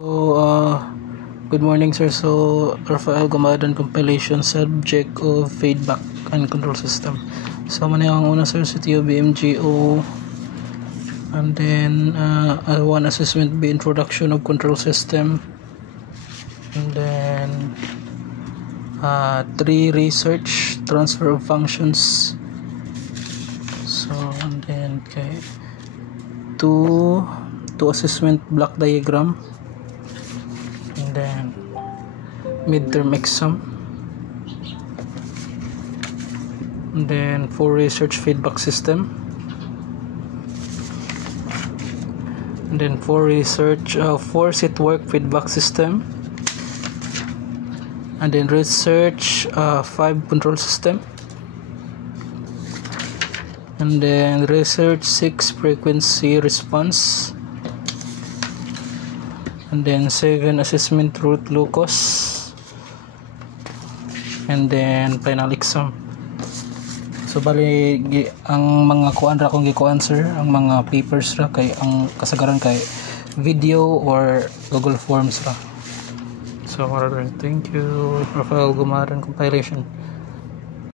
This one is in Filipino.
Good morning, sir. So, Rafael Gumadan compilation subject of feedback and control system. So, man ang una, sir, sa TOBMGO. And then, one assessment be introduction of control system. And then, 3 research transfer of functions. So, and then, okay. 2 assessment block diagram. And then midterm exam, and then 4 research feedback system, and then 4 set work feedback system, and then research 5 control system, and then research 6 frequency response, and then 7 assessment root locus, and then final exam. So bali ang mga kuan ra kung gikuan, sir, ang mga papers ra kay ang kasagaran kay video or Google Forms ra. So thank you, Rafael Gumadan compilation.